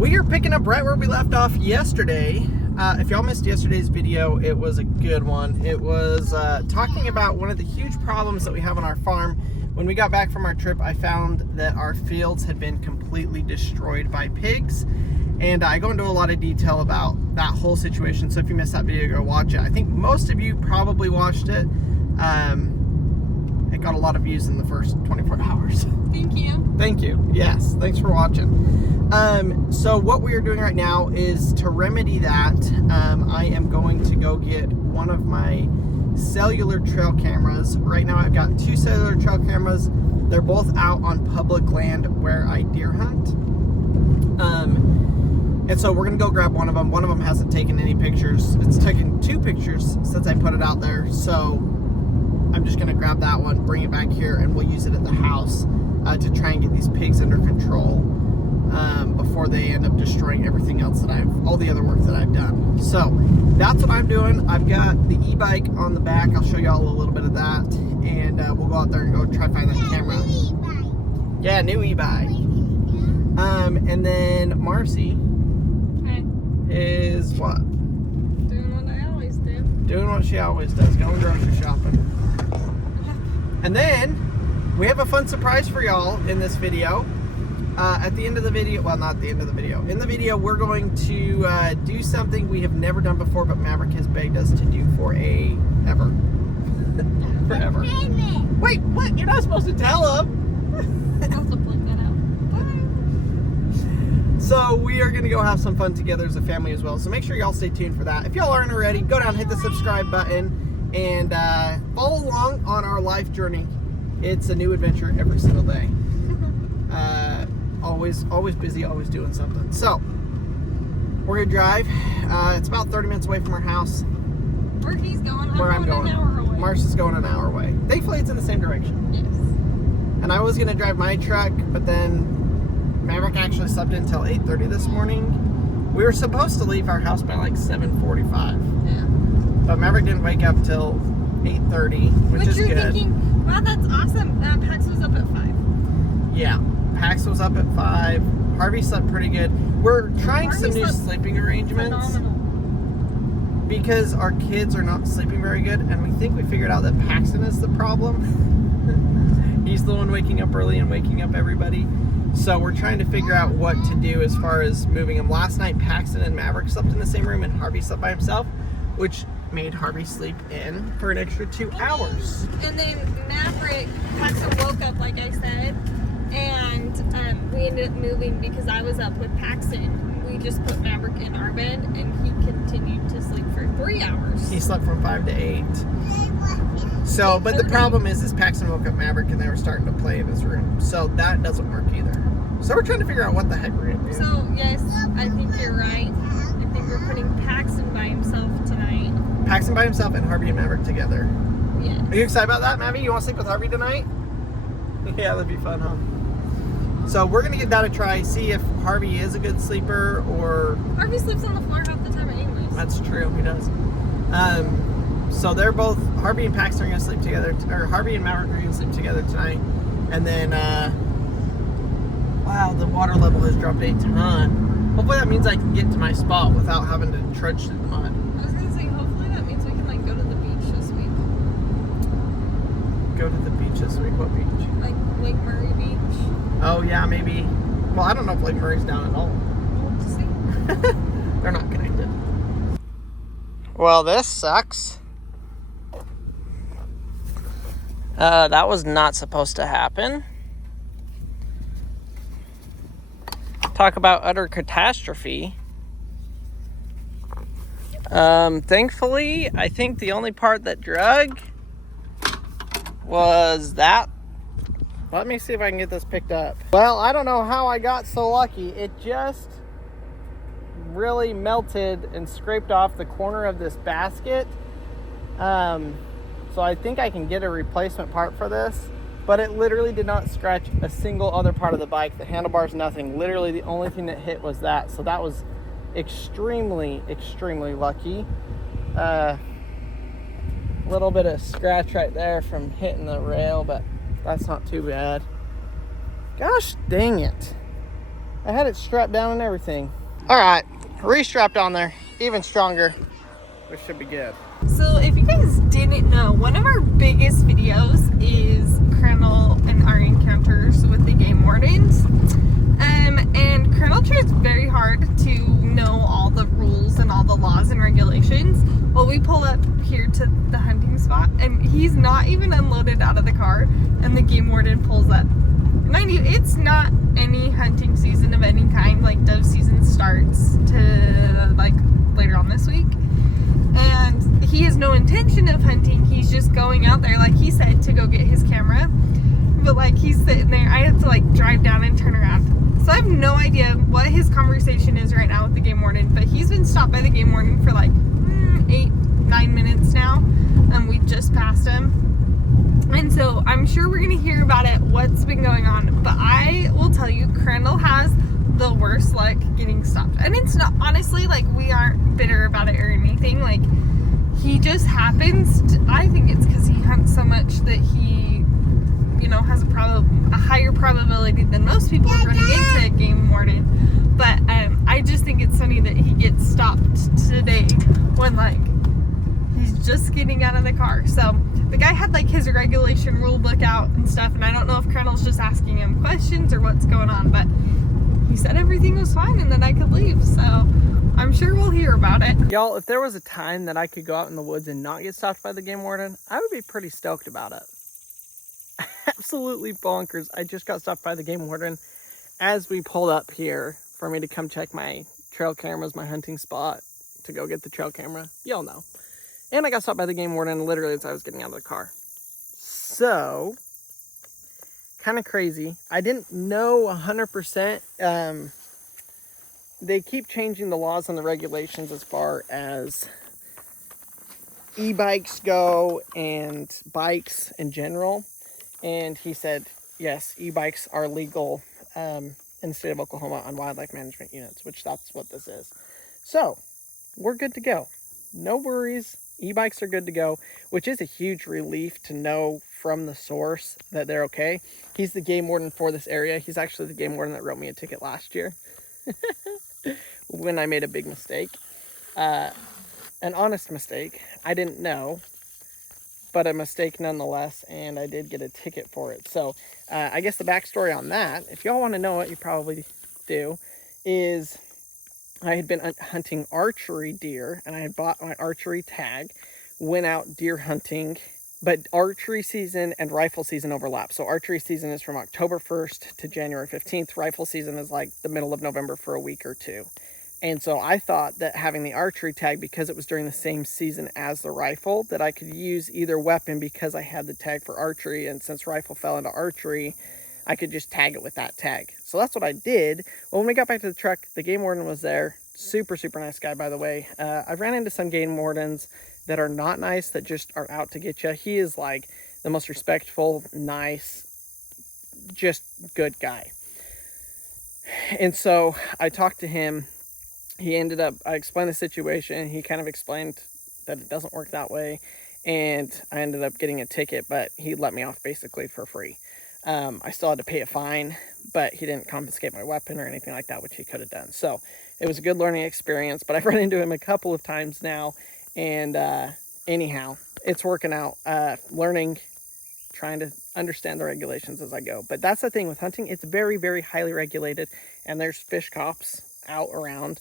We are picking up right where we left off yesterday. If y'all missed yesterday's video, it was a good one. It was talking about one of the huge problems that we have on our farm. When we got back from our trip, I found that our fields had been completely destroyed by pigs. And I go into a lot of detail about that whole situation. So if you missed that video, go watch it. I think most of you probably watched it. It got a lot of views in the first 24 hours. Thank you. Thank you. Yes, thanks for watching. So what we are doing right now is to remedy that. I am going to go get one of my cellular trail cameras. Right now I've got two cellular trail cameras. They're both out on public land where I deer hunt. And so we're gonna go grab one of them. One of them hasn't taken any pictures. It's taken 2 pictures since I put it out there. So I'm just gonna grab that one, bring it back here, and we'll use it at the house to try and get these pigs under control before they end up destroying everything else that all the other work that I've done. So that's what I'm doing. I've got the e-bike on the back. I'll show y'all a little bit of that, and we'll go out there and go try to find that camera. Yeah, new e-bike. And then Marcy is what? Doing what I always do. Doing what she always does, going grocery shopping. And then we have a fun surprise for y'all in this video. At the end of the video, well, not the end of the video. In the video, we're going to do something we have never done before, but Maverick has begged us to do forever. Forever. Wait, what? You're not supposed to tell him. I'll have to plug that out. So we are going to go have some fun together as a family as well. So make sure y'all stay tuned for that. If y'all aren't already, go down, hit the subscribe button, and follow along on our life journey. It's a new adventure every single day. Always busy, always doing something. So we're gonna drive. It's about 30 minutes away from our house. Where he's going, I'm going an hour away. Marcia's going an hour away. Thankfully, it's in the same direction. Yes. And I was gonna drive my truck, but then Maverick actually slept in until 8:30 this morning. We were supposed to leave our house by like 7:45. Yeah. But Maverick didn't wake up till 8:30, which is you're good. Thinking, wow, that's awesome. Pax was up at 5. Yeah. Pax was up at 5. Harvey slept pretty good. We're trying some new sleeping arrangements. Phenomenal. Because our kids are not sleeping very good, and we think we figured out that Paxton is the problem. He's the one waking up early and waking up everybody. So we're trying to figure out what to do as far as moving them. Last night, Paxton and Maverick slept in the same room, and Harvey slept by himself, which made Harvey sleep in for an extra 2 hours. And then Paxton woke up, like I said, and we ended up moving because I was up with Paxton. We just put Maverick in our bed, and he continued to sleep for 3 hours. He slept from 5 to 8. So, but the problem is Paxton woke up Maverick, and they were starting to play in his room. So that doesn't work either. So we're trying to figure out what the heck we're gonna do. So yes, I think you're right. I think we're putting Paxton by himself tonight. Paxton by himself and Harvey and Maverick together. Yes. Are you excited about that, Mavi? You want to sleep with Harvey tonight? Yeah, that'd be fun, huh? So we're going to give that a try, see if Harvey is a good sleeper or... Harvey sleeps on the floor half the time anyways. That's true, he does. So they're both, Harvey and Paxton are going to sleep together, or Harvey and Maverick are going to sleep together tonight. And then, wow, the water level has dropped a ton. Hopefully that means I can get to my spot without having to trudge through the mud. I was going to say, hopefully that means we can like go to the beach this week. Go to the beach this week? What beach? Like Lake Murray Beach. Oh yeah, maybe. Well, I don't know if Lake Murray's down at all. We'll see. They're not connected. Well, this sucks. That was not supposed to happen. Talk about utter catastrophe. Thankfully, I think the only part that drug was that. Let me see if I can get this picked up. Well, I don't know how I got so lucky. It just really melted and scraped off the corner of this basket. So I think I can get a replacement part for this, but it literally did not scratch a single other part of the bike. The handlebars, nothing. Literally the only thing that hit was that. So that was extremely, extremely lucky. Little bit of scratch right there from hitting the rail, but that's not too bad. Gosh dang it. I had it strapped down and everything. All right, re-strapped on there, even stronger, which should be good. So if you guys didn't know, one of our biggest videos is Colonel and our encounters with the game wardens. And Colonel tries very hard to know all the rules and all the laws and regulations. Well, we pull up here to the hunting spot, and he's not even unloaded out of the car, and the game warden pulls up. Mind you, it's not any hunting season of any kind. Like, dove season starts to like later on this week, and he has no intention of hunting. He's just going out there, like he said, to go get his camera. But like, he's sitting there, I have to like drive down and turn around. So I have no idea what his conversation is right now with the game warden, but he's been stopped by the game warden for like 8-9 minutes now, and we just passed him. And so I'm sure we're gonna hear about it, what's been going on. But I will tell you, Crandall has the worst luck getting stopped. And it's not, honestly, like, we aren't bitter about it or anything. Like, he just happens to, I think it's because he hunts so much that he, you know, has a higher probability than most people of running into a game warden. But I just think it's funny that he gets stopped today when, like, he's just getting out of the car. So the guy had like his regulation rule book out and stuff, and I don't know if Colonel's just asking him questions or what's going on, but he said everything was fine and that I could leave. So I'm sure we'll hear about it. Y'all, if there was a time that I could go out in the woods and not get stopped by the game warden, I would be pretty stoked about it. Absolutely bonkers. I just got stopped by the game warden as we pulled up here for me to come check my trail cameras, my hunting spot, to go get the trail camera. Y'all know. And I got stopped by the game warden literally as I was getting out of the car. So, kind of crazy. I didn't know 100%. They keep changing the laws and the regulations as far as e-bikes go and bikes in general. And he said, yes, e-bikes are legal in the state of Oklahoma on wildlife management units, which that's what this is. So, we're good to go. No worries. E-bikes are good to go, which is a huge relief to know from the source that they're okay. He's the game warden for this area. He's actually the game warden that wrote me a ticket last year when I made a big mistake. An honest mistake. I didn't know, but a mistake nonetheless, and I did get a ticket for it. So I guess the backstory on that, if y'all want to know it, you probably do, is I had been hunting archery deer, and I had bought my archery tag, went out deer hunting, but archery season and rifle season overlap. So archery season is from October 1st to January 15th. Rifle season is like the middle of November for a week or two. And so I thought that having the archery tag, because it was during the same season as the rifle, that I could use either weapon because I had the tag for archery, and since rifle fell into archery, I could just tag it with that tag. So that's what I did. Well, when we got back to the truck, the game warden was there. Super, super nice guy, by the way. I've ran into some game wardens that are not nice, that just are out to get you. He is like the most respectful, nice, just good guy. And so I talked to him. I explained the situation. He kind of explained that it doesn't work that way. And I ended up getting a ticket, but he let me off basically for free. I still had to pay a fine, but he didn't confiscate my weapon or anything like that, which he could have done. So it was a good learning experience, but I've run into him a couple of times now. And anyhow, it's working out. Learning, trying to understand the regulations as I go. But that's the thing with hunting. It's very, very highly regulated. And there's fish cops out around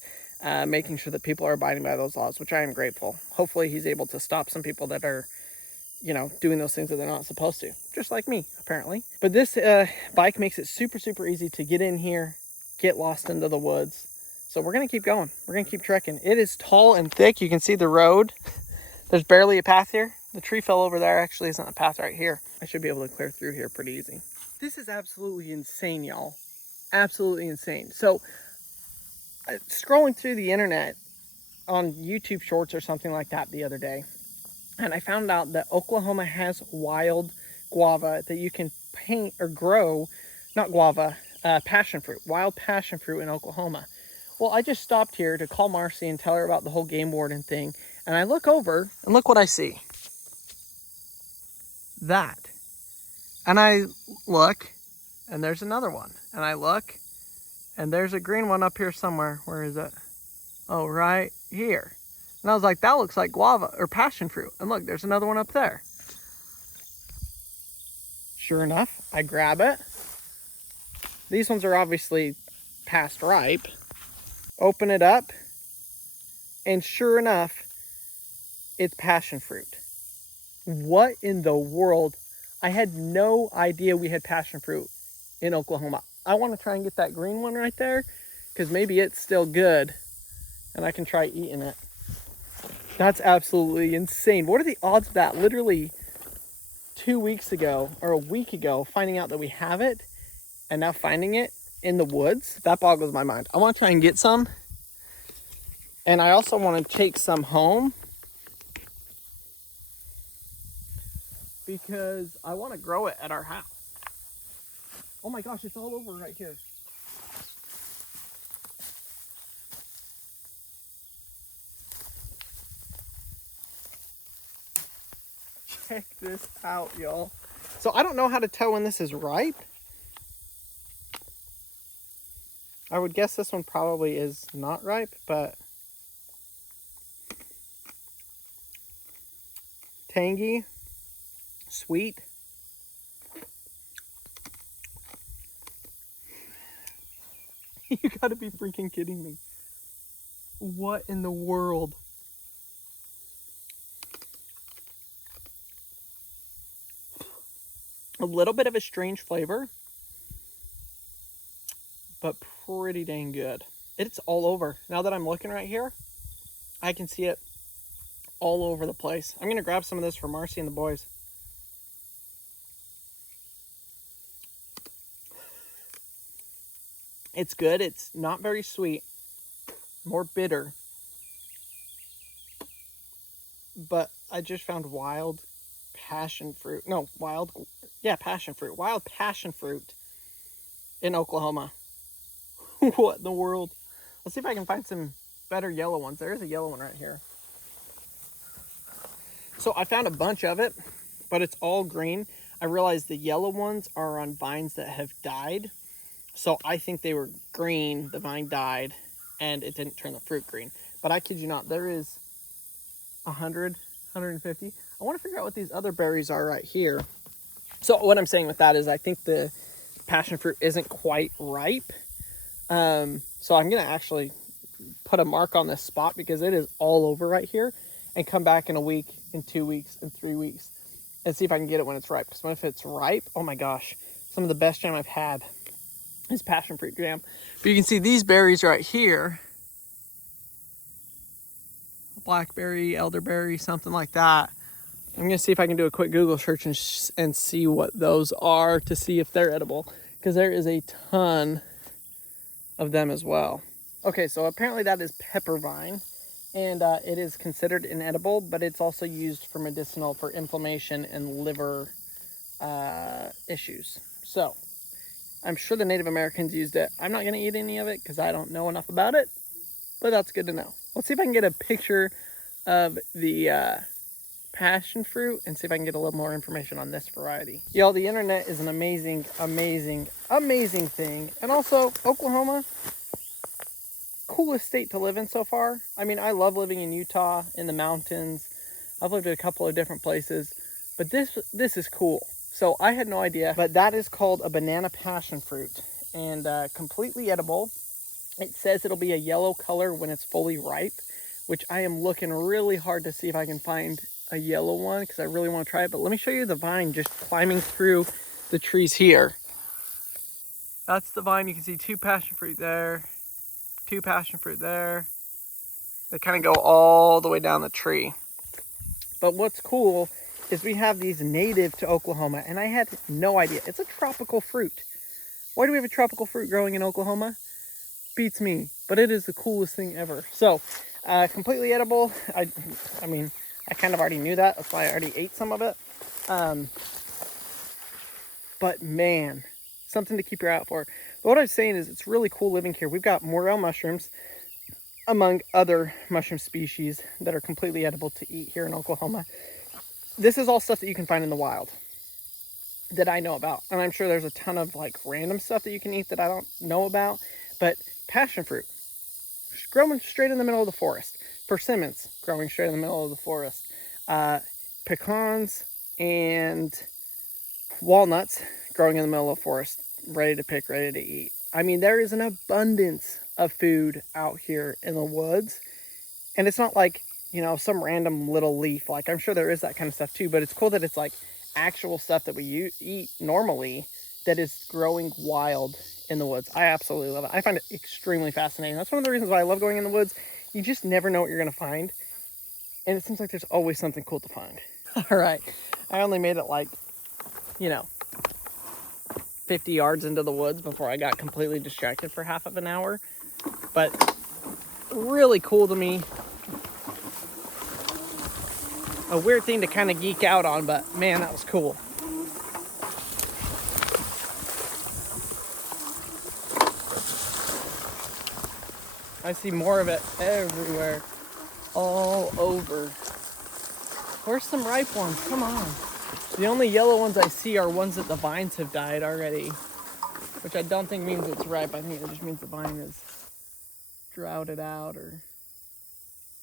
making sure that people are abiding by those laws, which I am grateful. Hopefully he's able to stop some people that are, you know, doing those things that they're not supposed to. Just like me, apparently. But this bike makes it super, super easy to get in here, get lost into the woods. So we're going to keep going. We're going to keep trekking. It is tall and thick. You can see the road. There's barely a path here. The tree fell over there. Actually, isn't a path right here. I should be able to clear through here pretty easy. This is absolutely insane, y'all. Absolutely insane. So scrolling through the internet on YouTube Shorts or something like that the other day, and I found out that Oklahoma has wild guava that you can paint or grow, not guava, passion fruit, wild passion fruit in Oklahoma. Well, I just stopped here to call Marcy and tell her about the whole game warden thing. And I look over and look what I see. That. And I look and there's another one. And I look And there's a green one up here somewhere. Where is it? Oh, right here. And I was like, that looks like guava or passion fruit. And look, there's another one up there. Sure enough, I grab it. These ones are obviously past ripe. Open it up. And sure enough, it's passion fruit. What in the world? I had no idea we had passion fruit in Oklahoma. I want to try and get that green one right there because maybe it's still good and I can try eating it. That's absolutely insane. What are the odds of that? Literally 2 weeks ago or a week ago, finding out that we have it and now finding it in the woods. That boggles my mind. I want to try and get some. And I also want to take some home because I want to grow it at our house. Oh my gosh, it's all over right here. Check this out, y'all. So I don't know how to tell when this is ripe. I would guess this one probably is not ripe, but tangy, sweet. You gotta be freaking kidding me. What in the world? A little bit of a strange flavor, but pretty dang good. It's all over. Now that I'm looking right here, I can see it all over the place. I'm gonna grab some of this for Marcy and the boys. It's good. It's not very sweet, more bitter. But I just found wild passion fruit. No, passion fruit. Wild passion fruit in Oklahoma. What in the world? Let's see if I can find some better yellow ones. There's a yellow one right here. So I found a bunch of it, but it's all green. I realized the yellow ones are on vines that have died. So I think they were green, the vine died, and it didn't turn the fruit green. But I kid you not, there is 100, 150. I want to figure out what these other berries are right here. So what I'm saying with that is I think the passion fruit isn't quite ripe. So I'm going to actually put a mark on this spot because it is all over right here, and come back in a week, in 2 weeks, in 3 weeks, and see if I can get it when it's ripe. Because when if it's ripe, oh my gosh, some of the best jam I've had is passion fruit jam. But you can see these berries right here, blackberry, elderberry, something like that. I'm gonna see if I can do a quick Google search and see what those are to see if they're edible, because there is a ton of them as well. Okay, so apparently that is pepper vine, and it is considered inedible, but it's also used for medicinal for inflammation and liver issues. So I'm sure the Native Americans used it. I'm not gonna eat any of it because I don't know enough about it, but that's good to know. Let's see if I can get a picture of the passion fruit and see if I can get a little more information on this variety. Y'all, the internet is an amazing, amazing, amazing thing. And also, Oklahoma, coolest state to live in so far. I mean, I love living in Utah, in the mountains. I've lived in a couple of different places, but this is cool. So I had no idea, but that is called a banana passion fruit, and completely edible. It says it'll be a yellow color when it's fully ripe, which I am looking really hard to see if I can find a yellow one because I really want to try it. But let me show you the vine just climbing through the trees here. That's the vine. You can see 2 passion fruit there, 2 passion fruit there. They kind of go all the way down the tree. But what's cool is we have these native to Oklahoma, and I had no idea. It's a tropical fruit. Why do we have a tropical fruit growing in Oklahoma? Beats me, but it is the coolest thing ever. So, completely edible. I mean, I kind of already knew that. That's why I already ate some of it. But man, something to keep your eye out for. But what I was saying is it's really cool living here. We've got morel mushrooms, among other mushroom species that are completely edible to eat here in Oklahoma. This is all stuff that you can find in the wild that I know about. And I'm sure there's a ton of like random stuff that you can eat that I don't know about. But passion fruit, growing straight in the middle of the forest. Persimmons, growing straight in the middle of the forest. Pecans and walnuts, growing in the middle of the forest, ready to pick, ready to eat. I mean, there is an abundance of food out here in the woods. And it's not like, you know, some random little leaf. Like, I'm sure there is that kind of stuff too, but it's cool that it's like actual stuff that we eat normally that is growing wild in the woods. I absolutely love it. I find it extremely fascinating. That's one of the reasons why I love going in the woods. You just never know what you're going to find. And it seems like there's always something cool to find. All right. I only made it like, you know, 50 yards into the woods before I got completely distracted for half of an hour. But really cool to me. A weird thing to kind of geek out on, but man, that was cool. I see more of it everywhere, all over. Where's some ripe ones? Come on. The only yellow ones I see are ones that the vines have died already, which I don't think means it's ripe. I think it just means the vine is droughted out or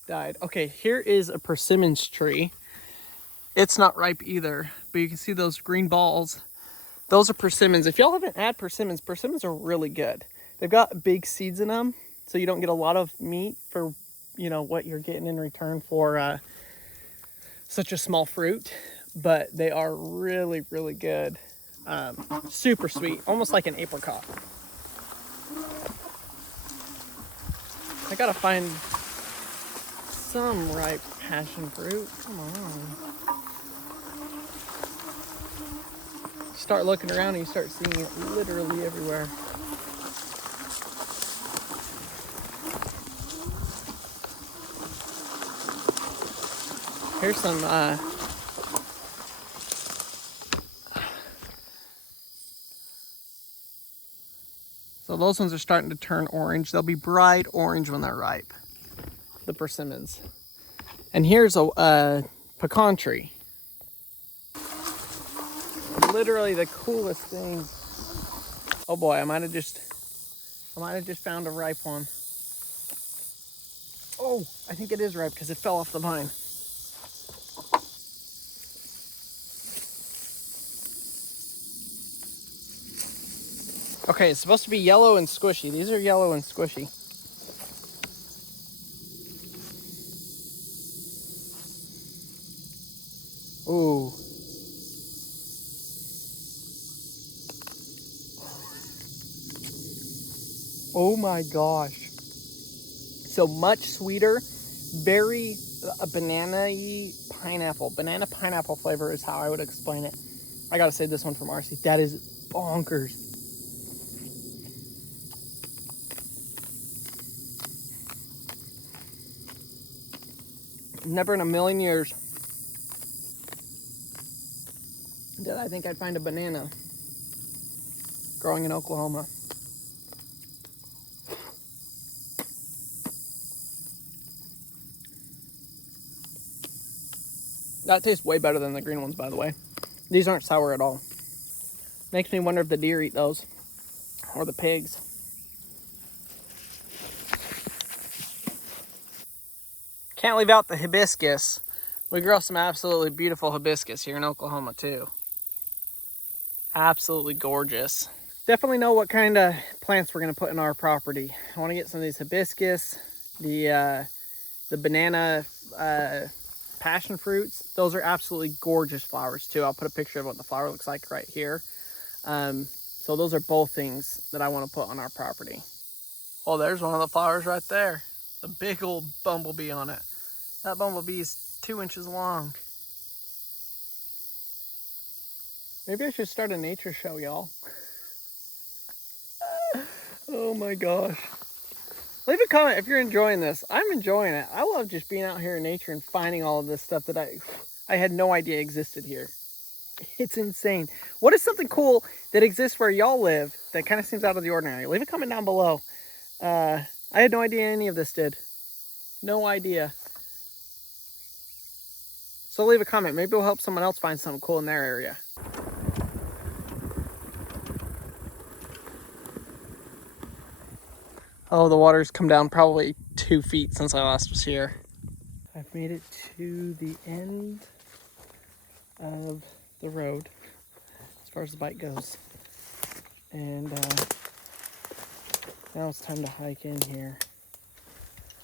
died. Okay, here is a persimmons tree. It's not ripe either, but you can see those green balls. Those are persimmons. If y'all haven't had persimmons, persimmons are really good. They've got big seeds in them, so you don't get a lot of meat for, you know, what you're getting in return for such a small fruit. But they are really, really good. Super sweet, almost like an apricot. I gotta find some ripe passion fruit. Come on. Start looking around and you start seeing it literally everywhere. Here's some so those ones are starting to turn orange. They'll be bright orange when they're ripe, the persimmons. And here's a pecan tree. Literally the coolest thing. Oh boy, I might have just found a ripe one. Oh, I think it is ripe because it fell off the vine. Okay, it's supposed to be yellow and squishy. These are yellow and squishy. Ooh. Oh my gosh. So much sweeter, very banana-y pineapple. Banana pineapple flavor is how I would explain it. I gotta say this one from RC. That is bonkers. Never in a million years did I think I'd find a banana growing in Oklahoma. That tastes way better than the green ones, by the way. These aren't sour at all. Makes me wonder if the deer eat those or the pigs. Can't leave out the hibiscus. We grow some absolutely beautiful hibiscus here in Oklahoma too. Absolutely gorgeous. Definitely know what kind of plants we're gonna put in our property. I want to get some of these hibiscus, the banana passion fruits. Those are absolutely gorgeous flowers too. I'll put a picture of what the flower looks like right here. So those are both things that I want to put on our property. Oh, there's one of the flowers right there. The big old bumblebee on it. That bumblebee is 2 inches long. Maybe I should start a nature show, y'all. Oh my gosh. Leave a comment if you're enjoying this. I'm enjoying it. I love just being out here in nature and finding all of this stuff that I had no idea existed here. It's insane. What is something cool that exists where y'all live that kind of seems out of the ordinary? Leave a comment down below. I had no idea any of this did. No idea. So leave a comment. Maybe we'll help someone else find something cool in their area. Oh, the water's come down probably 2 feet since I last was here. I've made it to the end of the road as far as the bike goes. And now it's time to hike in here.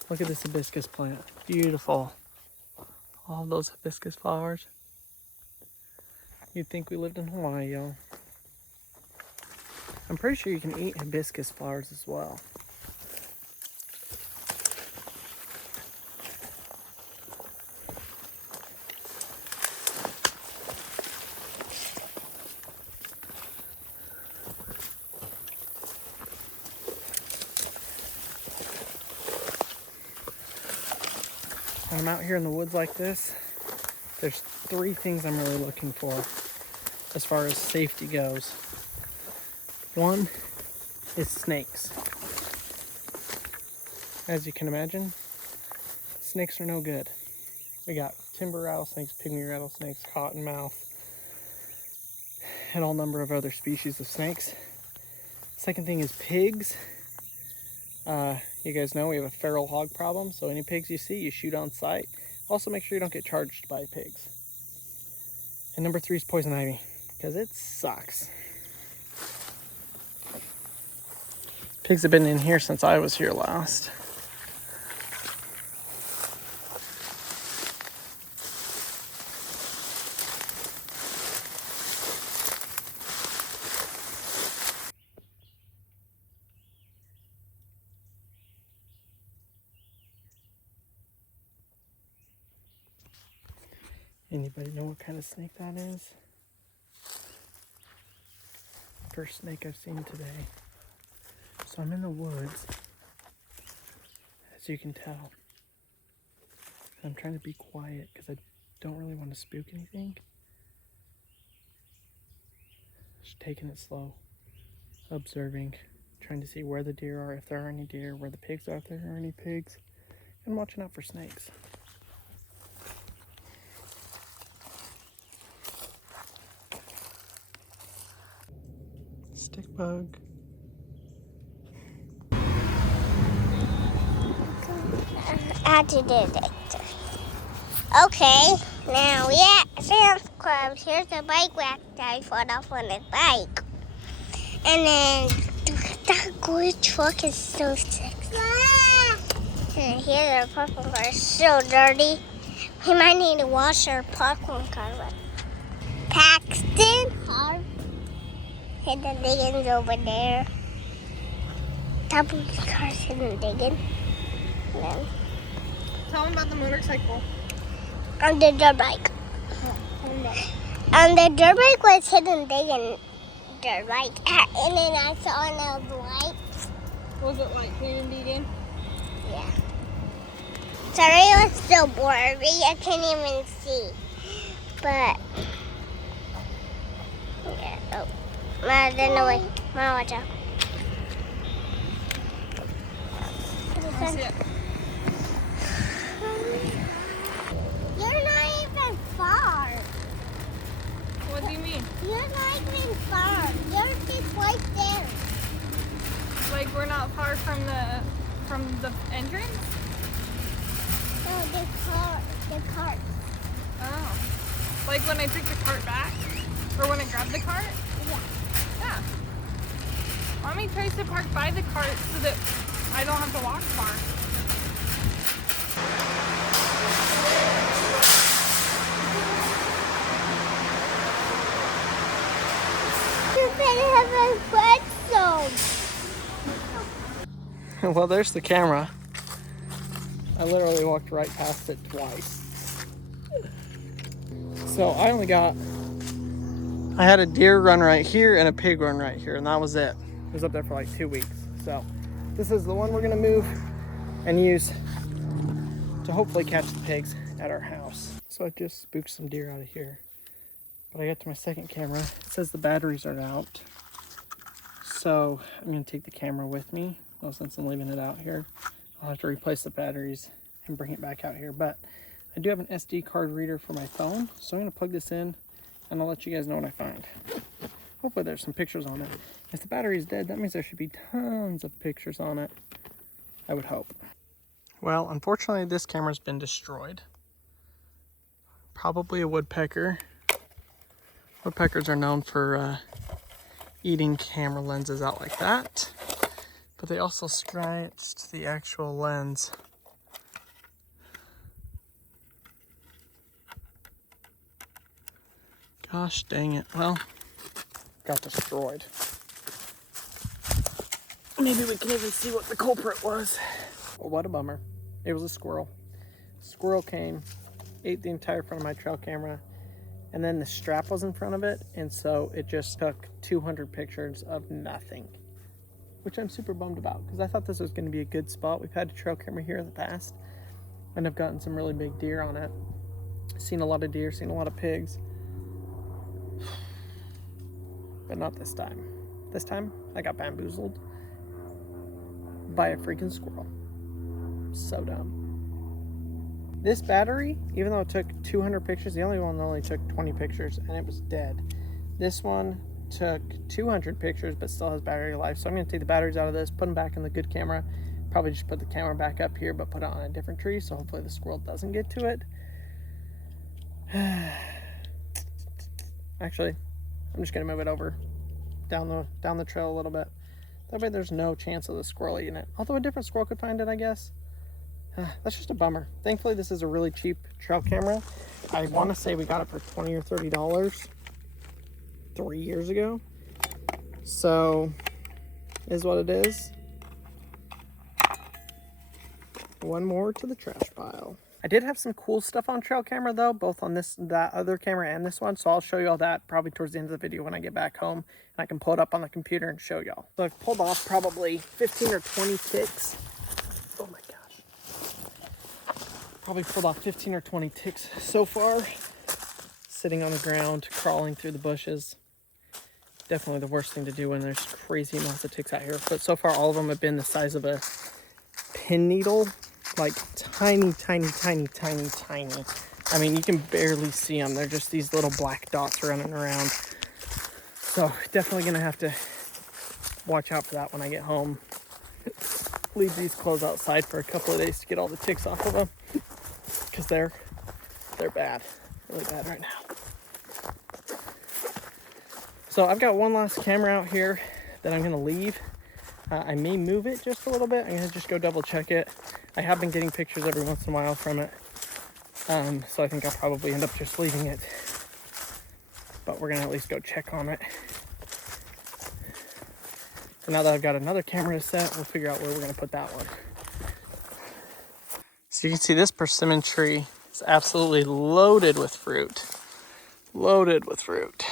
Look at this hibiscus plant. Beautiful. All those hibiscus flowers. You'd think we lived in Hawaii, y'all. I'm pretty sure you can eat hibiscus flowers as well. When I'm out here in the woods like this, there's 3 things I'm really looking for as far as safety goes. One is snakes. As you can imagine, snakes are no good. We got timber rattlesnakes, pygmy rattlesnakes, cottonmouth, and all number of other species of snakes. Second thing is pigs. You guys know we have a feral hog problem, so any pigs you see, you shoot on sight. Also make sure you don't get charged by pigs. And number 3 is poison ivy, because it sucks. Pigs have been in here since I was here last. Anybody know what kind of snake that is? First snake I've seen today. So I'm in the woods, as you can tell. I'm trying to be quiet because I don't really want to spook anything. Just taking it slow, observing, trying to see where the deer are, if there are any deer, where the pigs are, if there are any pigs, and watching out for snakes. Stick bug. Okay, now we at Sam's Club. Here's the bike rack that I fought off on his bike. And then that gray truck is so sexy. And here's our popcorn car. It's so dirty. We might need to wash our popcorn car. Paxton, hidden diggings over there. That blue car's hidden digging. And then Tell them about the motorcycle. on the dirt bike. And the dirt bike was hidden digging dirt bike. And then I saw another light. Was it like hidden digging? Yeah. Sorry, it was so blurry. I can't even see. But yeah. Oh, then away. Ma, watch out. I see it. You're not even far. What do you mean? You're not even far. You're just right there. Like we're not far from the entrance? No, the cart. Oh. Like when I took the cart back? Or when I grabbed the cart? Yeah. Yeah. Mommy tries to park by the cart so that I don't have to walk far. You better have a pretzel. Well, there's the camera. I literally walked right past it twice. So I had a deer run right here and a pig run right here, and that was it. It was up there for like 2 weeks. So this is the one we're gonna move and use to hopefully catch the pigs at our house. So I just spooked some deer out of here. But I got to my second camera. It says the batteries are out. So I'm gonna take the camera with me. Well, since I'm leaving it out here, I'll have to replace the batteries and bring it back out here. But I do have an SD card reader for my phone, so I'm gonna plug this in and I'll let you guys know what I find. Hopefully there's some pictures on it. If the battery's dead, that means there should be tons of pictures on it. I would hope. Well, unfortunately, this camera's been destroyed. Probably a woodpecker. Woodpeckers are known for eating camera lenses out like that, but they also scratched the actual lens. Gosh dang it. Well, got destroyed. Maybe we can even see what the culprit was. Well, what a bummer. It was a squirrel. Squirrel came, ate the entire front of my trail camera, and then the strap was in front of it, and so it just took 200 pictures of nothing, which I'm super bummed about because I thought this was going to be a good spot. We've had a trail camera here in the past, and I've gotten some really big deer on it. Seen a lot of deer, seen a lot of pigs, but not this time. This time, I got bamboozled by a freaking squirrel. So dumb. This battery, even though it took 200 pictures, the only one only took 20 pictures and it was dead. This one took 200 pictures but still has battery life. So I'm going to take the batteries out of this, put them back in the good camera. Probably just put the camera back up here but put it on a different tree so hopefully the squirrel doesn't get to it. Actually, I'm just going to move it over down the trail a little bit. That way there's no chance of the squirrel eating it. Although a different squirrel could find it, I guess. That's just a bummer. Thankfully, this is a really cheap trail camera. I want to say we got it for $20 or $30 3 years ago. So, is what it is. One more to the trash pile. I did have some cool stuff on trail camera though, both on that other camera and this one. So I'll show you all that probably towards the end of the video when I get back home. And I can pull it up on the computer and show y'all. So I've pulled off probably 15 or 20 ticks. Oh my gosh. Probably pulled off 15 or 20 ticks so far. Sitting on the ground, crawling through the bushes. Definitely the worst thing to do when there's crazy amounts of ticks out here. But so far all of them have been the size of a pin needle. Like tiny, tiny, tiny, tiny, tiny. I mean, you can barely see them. They're just these little black dots running around. So definitely gonna have to watch out for that when I get home. Leave these clothes outside for a couple of days to get all the ticks off of them. Because they're bad, really bad right now. So I've got one last camera out here that I'm gonna leave. I may move it just a little bit. I'm gonna just go double check it. I have been getting pictures every once in a while from it. So I think I'll probably end up just leaving it. But we're gonna at least go check on it. So now that I've got another camera to set, we'll figure out where we're gonna put that one. So you can see this persimmon tree is absolutely loaded with fruit. Loaded with fruit.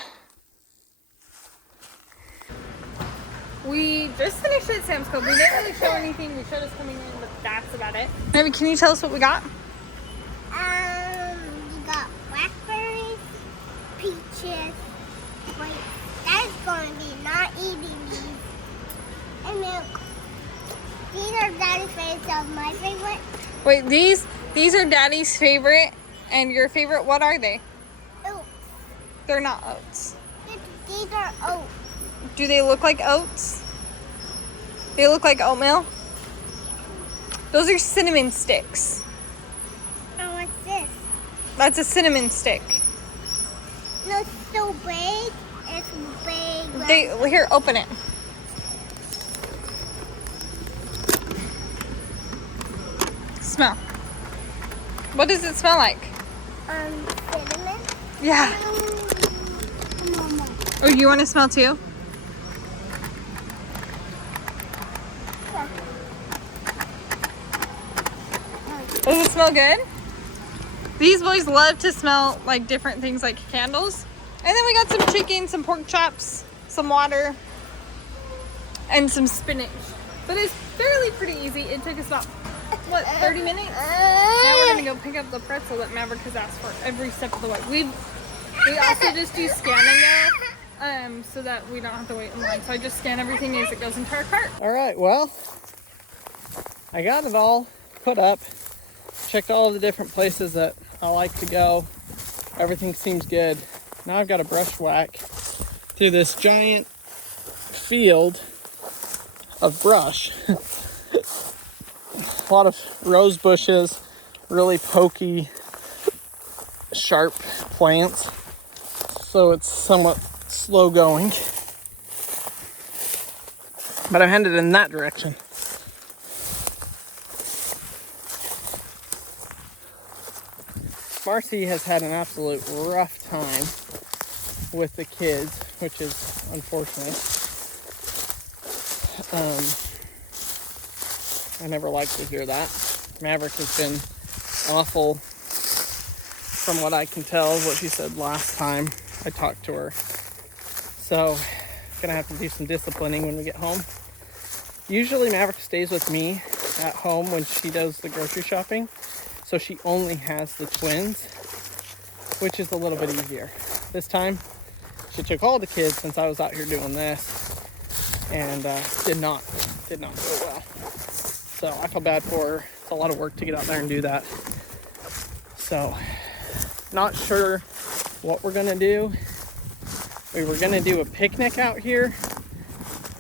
We just finished at Sam's Club. We didn't really show anything. We showed us coming in, but that's about it. Maybe can you tell us what we got? We got blackberries, peaches. Wait, that's going to be not eating these. And milk. These are Daddy's favorites of my favorite. Wait, these are Daddy's favorite, and your favorite. What are they? Oats. They're not oats. These are oats. Do they look like oats? They look like oatmeal? Those are cinnamon sticks. Oh, what's this? That's a cinnamon stick. No, it's so big. It's big. Here, open it. Smell. What does it smell like? Cinnamon. Yeah. Oh, you want to smell too? Does it smell good? These boys love to smell like different things like candles. And then we got some chicken, some pork chops, some water, and some spinach. But it's fairly pretty easy. It took us about, what, 30 minutes? Now we're gonna go pick up the pretzel that Maverick has asked for every step of the way. We also just do scanning now, so that we don't have to wait in line. So I just scan everything as it goes into our cart. All right, well, I got it all put up. Checked all the different places that I like to go. Everything seems good. Now I've got to brush whack through this giant field of brush. a lot of rose bushes, really pokey, sharp plants. So it's somewhat slow going. But I'm headed in that direction. Marcy has had an absolute rough time with the kids, which is unfortunate. I never like to hear that. Maverick has been awful from what I can tell, what she said last time I talked to her. So, gonna have to do some disciplining when we get home. Usually Maverick stays with me at home when she does the grocery shopping. So she only has the twins, which is a little bit easier. This time, she took all the kids since I was out here doing this, and did not go well. So I feel bad for her. It's a lot of work to get out there and do that. So, not sure what we're gonna do. We were gonna do a picnic out here,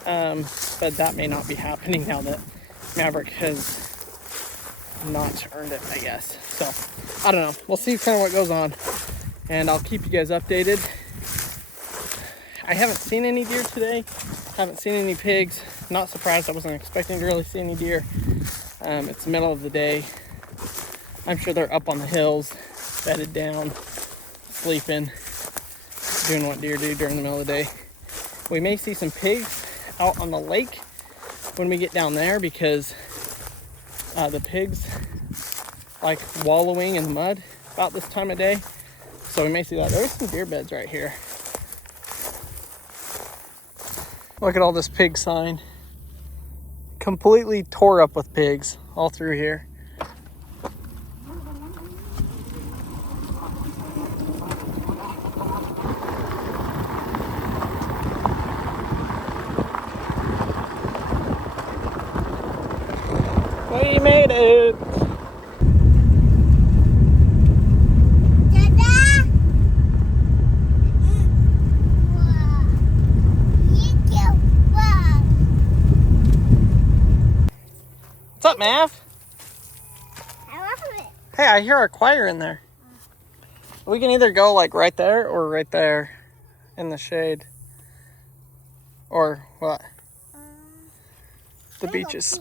but that may not be happening now that Maverick has not earned it, I guess. So, I don't know. We'll see kind of what goes on, and I'll keep you guys updated. I haven't seen any deer today. Haven't seen any pigs. Not surprised. I wasn't expecting to really see any deer. It's the middle of the day. I'm sure they're up on the hills, bedded down, sleeping, doing what deer do during the middle of the day. We may see some pigs out on the lake when we get down there, because the pigs like wallowing in the mud about this time of day. So we may see that. There's some deer beds right here. Look at all this pig sign. Completely tore up with pigs all through here. We made it! What's up, Mav? I love it. Hey, I hear a choir in there. We can either go like right there or right there in the shade. Or what? The beaches.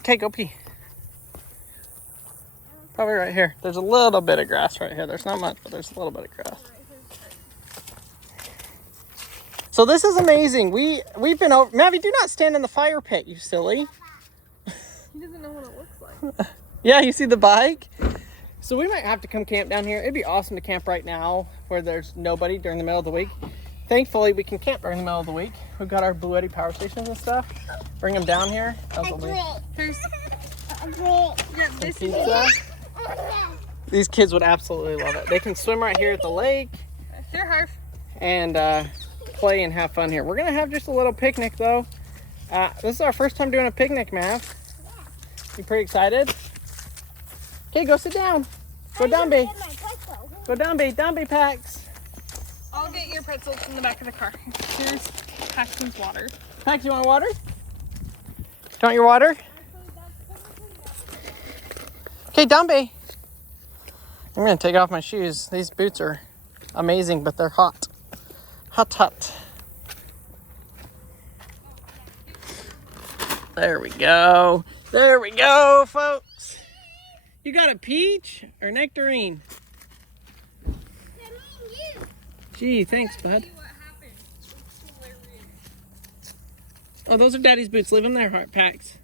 Okay, go pee. Probably right here. There's a little bit of grass right here. There's not much, but there's a little bit of grass. So this is amazing. We've been over. Mavi, do not stand in the fire pit, you silly. He doesn't know what it looks like. Yeah, you see the bike? So we might have to come camp down here. It'd be awesome to camp right now where there's nobody during the middle of the week. Thankfully, we can camp during the middle of the week. We've got our Blue Eddy power stations and stuff. Bring them down here. Here's this Pizza. These kids would absolutely love it. They can swim right here at the lake. Here, Harf. And play and have fun here. We're gonna have just a little picnic though. This is our first time doing a picnic, Mav. You pretty excited? Okay, go sit down. Go down, babe. Go down, babe. Down, babe, Pax. I'll get your pretzels in the back of the car. Here's Paxton's water. Pax, you want water? Do you want your water? Okay, down, babe. I'm gonna take off my shoes. These boots are amazing, but they're hot. Hot, hot. There we go. There we go, folks. You got a peach or nectarine? Gee, thanks, bud. Oh, those are Daddy's boots. Leave them there, Heart Packs.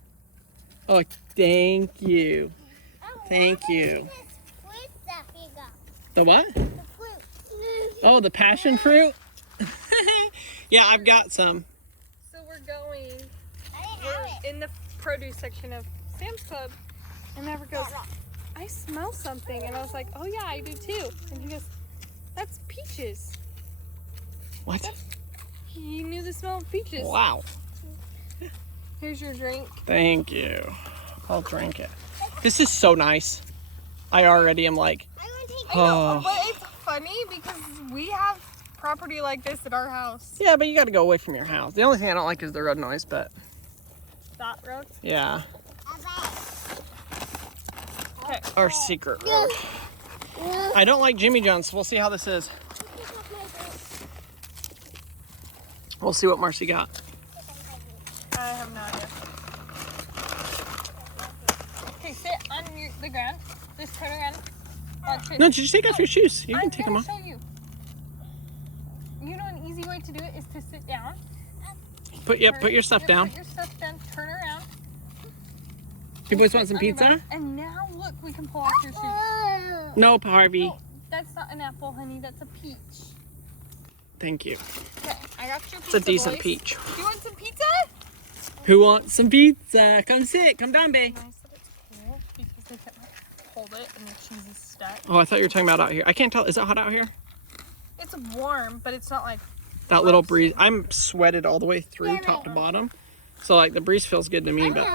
Oh, thank you. Thank you. The what? The fruit. Oh, the passion fruit? Yeah, I've got some. So we're in the produce section of Sam's Club, and Maverick goes, I smell something. And I was like, oh yeah, I do too. And he goes, that's peaches. What? He knew the smell of peaches. Wow. Here's your drink. Thank you. I'll drink it. This is so nice. I already am like, I know, but it's funny because we have property like this at our house. Yeah, but you got to go away from your house. The only thing I don't like is the road noise, but That road? yeah. our secret road. I don't like Jimmy John's, so we'll see how this is. We'll see what Marcy got. I have no idea. Okay, sit on the ground. Just turn around. No, just take off your shoes. You can take them off. Show you. You know an easy way to do it is to sit down. Put your stuff down. Put your stuff down. Turn around. You boys want some pizza? And now look, we can pull off your shoes. No, Harvey. No, that's not an apple, honey. That's a peach. Thank you. Okay, I got your pizza. It's a decent boys. peach. Do you want some pizza? Who wants some pizza? Come sit. Come down, babe. Nice that it's cool because they can't hold it and the cheese is stuck. Oh, I thought you were talking about out here. I can't tell. Is it hot out here? It's warm, but it's not like That little breeze. I'm sweated all the way through, top to bottom. So, like, the breeze feels good to me, but...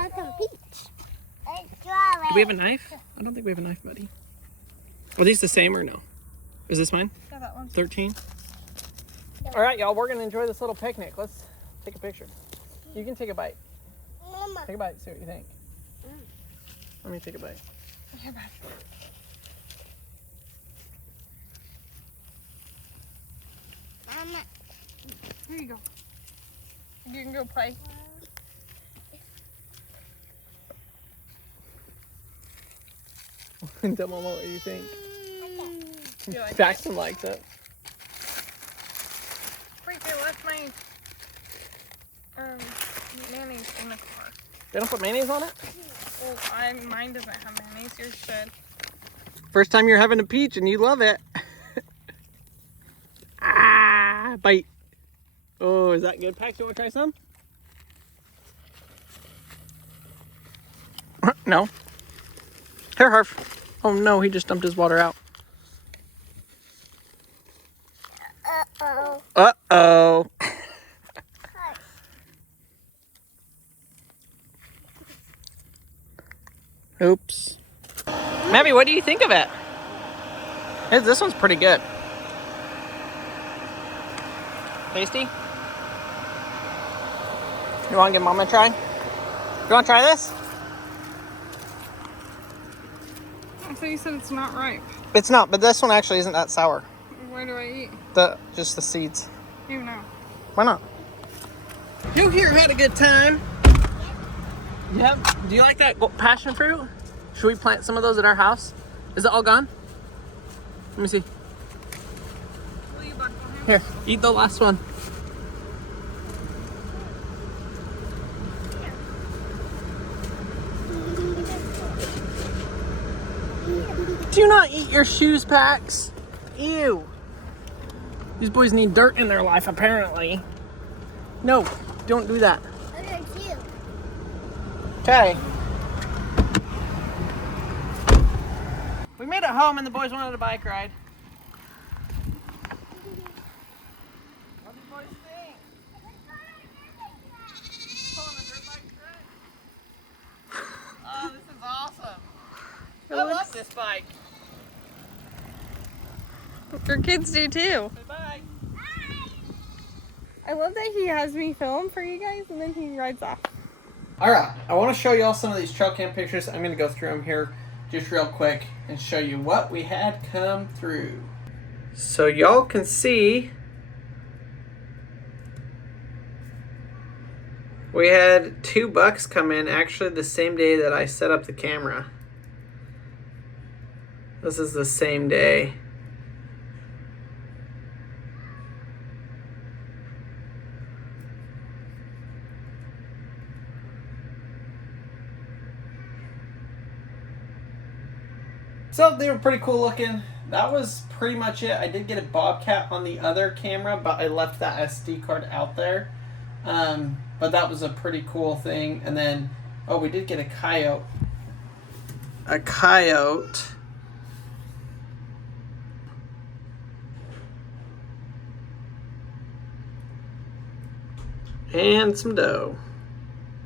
Do we have a knife? I don't think we have a knife, buddy. Are these the same or no? Is this mine? Yeah, that one's 13? All right, y'all. We're going to enjoy this little picnic. Let's take a picture. You can take a bite. Mama. Take a bite. See what you think. Let me take a bite. Here, bud. Mama. Here you go. You can go play. Tell Mama what you think. You like it? Paxton likes it. Wait, they left my mayonnaise in the car. They don't put mayonnaise on it? Well, mine doesn't have mayonnaise. Yours should. First time you're having a peach and you love it. Bite. Oh, is that good, Pax? You want to try some? No. Here, Harf. Oh no, he just dumped his water out. Uh-oh. Uh-oh. Oops. Mabby, what do you think of it? Hey, this one's pretty good. Tasty? You want to give Mama a try? You want to try this? I thought you said it's not ripe. It's not, but this one actually isn't that sour. Where do I eat? Just the seeds. You know. Why not? You here had a good time. Yep. Do you like that passion fruit? Should we plant some of those at our house? Is it all gone? Let me see. Will you buckle him? Here, eat the last one. Do not eat your shoes, Pax. Ew. These boys need dirt in their life, apparently. No, don't do that. Okay. We made it home and the boys wanted a bike ride. What do you boys think? Pulling a dirt bike today? Oh, this is awesome. I love this bike. Your kids do too. Say bye. I love that he has me film for you guys and then he rides off. All right, I want to show you all some of these trail cam pictures. I'm going to go through them here just real quick and show you what we had come through. So y'all can see we had 2 bucks come in actually the same day that I set up the camera. This is the same day. So they were pretty cool looking. That was pretty much it. I did get a bobcat on the other camera, but I left that SD card out there. But that was a pretty cool thing. And then, oh, we did get a coyote. A coyote. And some doe.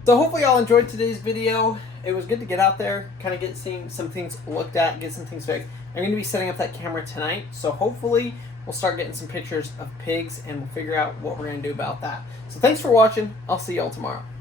So hopefully y'all enjoyed today's video. It was good to get out there, kind of get seeing some things looked at, get some things fixed. I'm going to be setting up that camera tonight, so hopefully we'll start getting some pictures of pigs and we'll figure out what we're going to do about that. So thanks for watching. I'll see y'all tomorrow.